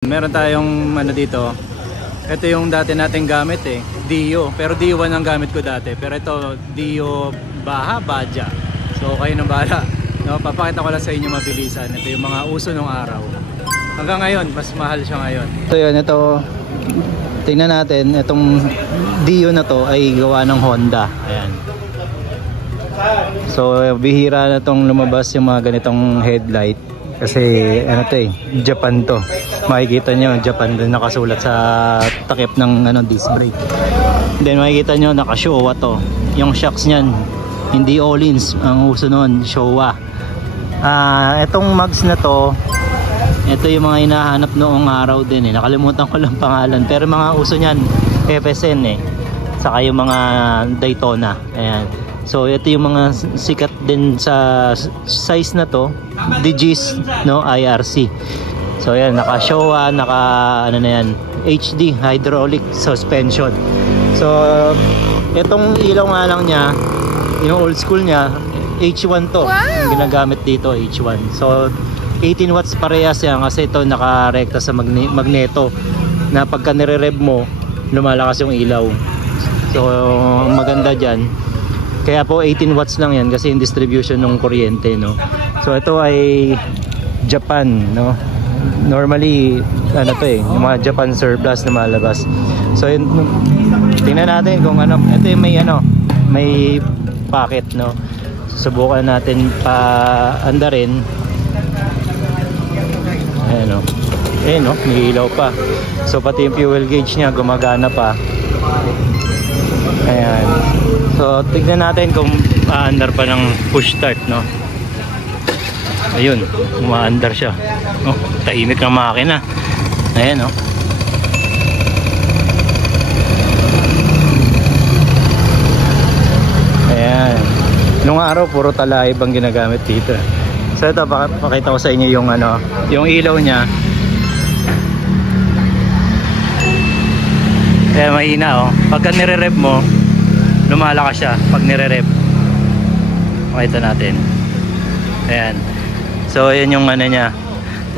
Meron tayong ano dito. Ito yung dati nating gamit Dio. Pero Dio 1 ang gamit ko dati. Pero ito Dio Baja. So kayo nang bahala. No, papakita ko lang sa inyo mabilisan. Ito yung mga uso ng araw. Hanggang ngayon, mas mahal siya ngayon. So yun, ito. Tingnan natin, itong Dio na to ay gawa ng Honda. Ayan. So bihira na tong lumabas yung mga ganitong headlight. Kasi ano to Japan to. Makikita nyo, Japan din nakasulat sa takip ng disc brake. Then makikita nyo, naka-Showa to. Yung shocks nyan, hindi all-ins. Ang uso nun, Showa. Etong mags na to, ito yung mga hinahanap noong araw din Nakalimutan ko lang pangalan. Pero mga uso nyan, FSN Saka yung mga Daytona. Ayan. So ito yung mga sikat din sa size na to, DGs, no, IRC. So ayan, naka Showa, naka ano na yan, HD hydraulic suspension. So itong ilaw nga lang niya, yung old school niya, H1 to. Wow! Yung ginagamit dito, H1. So 18 watts parehas yan kasi ito nakarekta sa magneto na pagka nire-rev mo, lumalakas yung ilaw. So maganda dyan. Kaya po 18 watts lang yan kasi yung distribution ng kuryente, no. So ito ay Japan, no. Normally ano to yung mga Japan surplus na malabas. So yun, tingnan natin kung ano. Ito yung may pocket, no. Subukan natin pa andarin. Ayan, no. No, may ilaw pa. So pati yung fuel gauge niya gumagana pa. Ayan. So tignan natin kung aandar pa ng push start, no. Ayun, umaandar siya. Oh, tahimik ng makina. Ayan, no. Ayan. Nung araw puro talayib ang ginagamit dito. So ito, pakita ko sa inyo yung yung ilaw niya. Kaya mahina, pagka nire-rev mo, lumalakas siya pag nire-rev. Makita natin. Ayan. So ayan yung niya.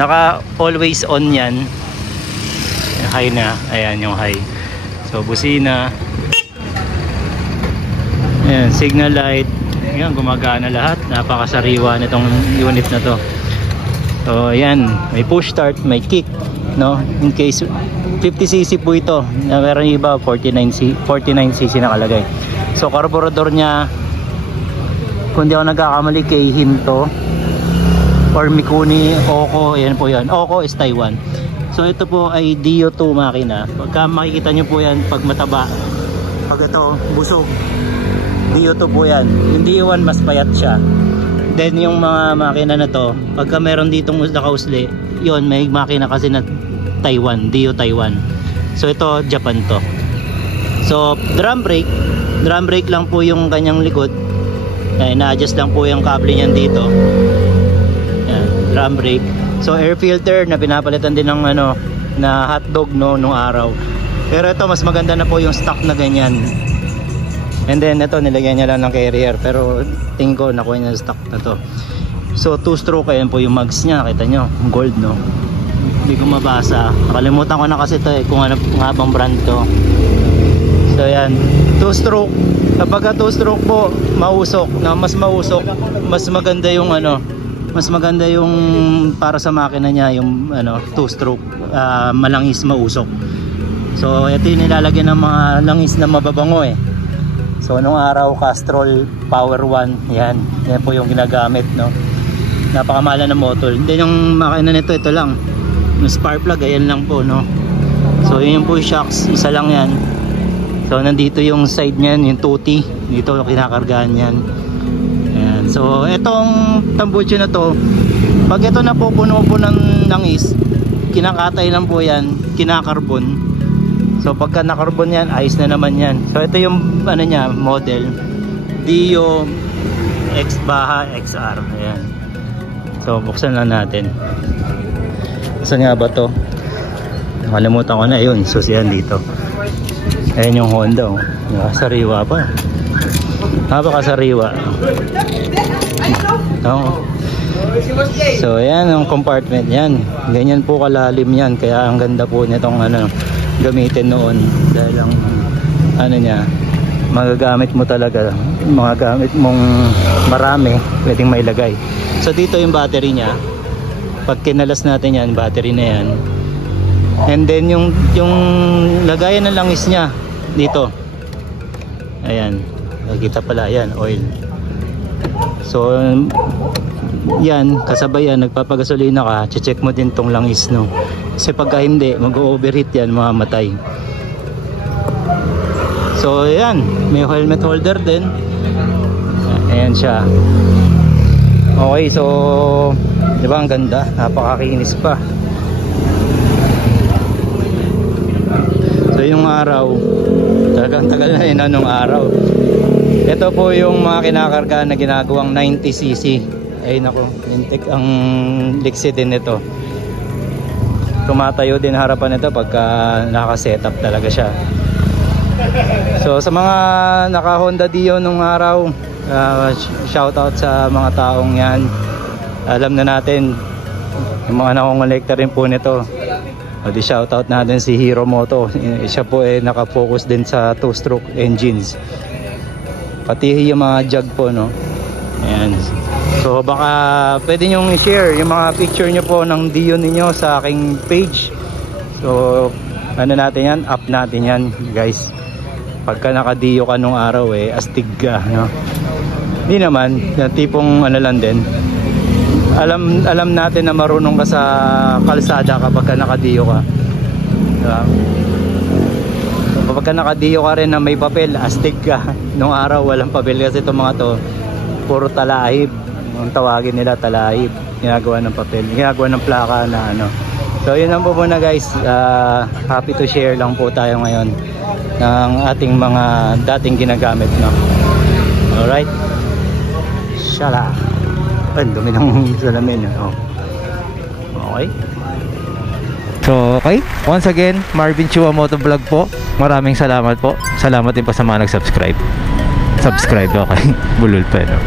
Naka always on yan. High na. Ayan yung high. So busina. Ayan, signal light. Ayan, gumagana lahat. Napakasariwa nitong unit na to. So ayan, may push start, may kick, no? In case 50cc po ito. Meron iba 49cc nakalagay. So carburetor niya, kung di ako nagkakamali, kay Hinto or Mikuni, Oko, yan po yan. Oko is Taiwan. So ito po ay Dio 2 makina. Pagka makikita nyo po yan pag mataba, pag ito busog, Dio 2 po yan. Yung Dio 1 mas payat siya. Then yung mga makina na to, pagka meron ditong nakausli, yun, may makina kasi na Taiwan, Dio Taiwan. So ito Japan to. So drum brake lang po yung kanyang likod. Na-adjust lang po yung kable niyan dito. Yan, drum brake. So air filter na pinapalitan din ng na hotdog, no, nung araw. Pero ito mas maganda na po yung stock na ganyan. And then ito nilagyan niya lang ng carrier, pero tingin ko nakuha niya stock na to. So 2-stroke, ayan po yung mags niya, kita nyo, gold, no. Hindi ko mabasa, nakalimutan ko na kasi ito kung ano nga bang brand to. So yan, 2-stroke. Kapag 2-stroke po, mausok, na mas mausok, mas maganda yung mas maganda yung para sa makina niya, yung 2-stroke, malangis, mausok. So ito yung nilalagyan ng mga langis na mababango So nung araw, Castrol Power 1, yan po yung ginagamit, no. Napakamahal na motor. Then yung makina nito, ito lang, yung spark plug, ayan lang po, no. So yun po yung shocks, isa lang yan. So nandito yung side niyan, yung tuti, dito kinakargaan yan. Ayan. So itong tambucho na to, pag ito napupuno po ng langis, kinakatay lang po yan, kinakarbon. So pagka nakarbon yan, ayos na naman yan. So ito yung niya, model Dio X Baja XR. Ayan. So buksan lang natin. Saan nga ba to? Nakalimutan ko na yun. So yan dito. Ayan yung Honda, sariwa pa. Napakasariwa. So ayan ang compartment yan. Ganyan po kalalim yan. Kaya ang ganda po nitong ano, gamitin noon. Dahil ang ano niya, magagamit mo talaga. Mga gamit mong marami, pwedeng mailagay. So dito yung battery niya. Pag kinalas natin yan, battery na yan. And then yung lagayan ng langis niya dito. Ayan. Nakikita pala yan, oil. So yan, kasabay yan, nagpapagasolina ka, check mo din tong langis, no? Kasi pagka hindi, mag-overheat yan, mamamatay. So yan, may helmet holder din. Ayan siya. Okay, so di ba ang ganda? Napakakinis pa. So yung araw, talagang tagal na yun anong araw. Ito po yung mga kinakarga na ginagawang 90cc. Ay nako, lintik ang liksi din nito. Tumatayo din harapan nito pagka naka-setup talaga siya. So sa mga naka-Honda Dio nung araw, shoutout sa mga taong yan. Alam na natin, yung mga nakongolekta rin po nito. O di shoutout natin si Hero Moto. Siya po naka-focus din sa 2-stroke engines. Pati yung mga jug po, no? Ayan. So baka pwede nyo i-share yung mga picture nyo po ng Dio ninyo sa aking page. So ano natin yan, up natin yan guys. Pagka naka-Dio ka nung araw astig ka, no? Hindi naman, tipong ano lang din. Alam natin na marunong ka sa kalsada kapag ka naka-Dio ka. Kapag ka naka-Dio ka rin na may papel, astig ka. Nung araw walang papel kasi itong mga to puro talahib. Ang tawagin nila talahib. Ginagawa ng papel, ginagawa ng plaka na ano. So yun lang po muna guys. Happy to share lang po tayo ngayon ng ating mga dating ginagamit, no? Alright. Shala. Ang dumi ng salamin. Okay. So okay, once again, Marvin Chua Motovlog po. Maraming salamat po. Salamat din po sa mga nag-subscribe. Subscribe, okay. Bulol pa, no?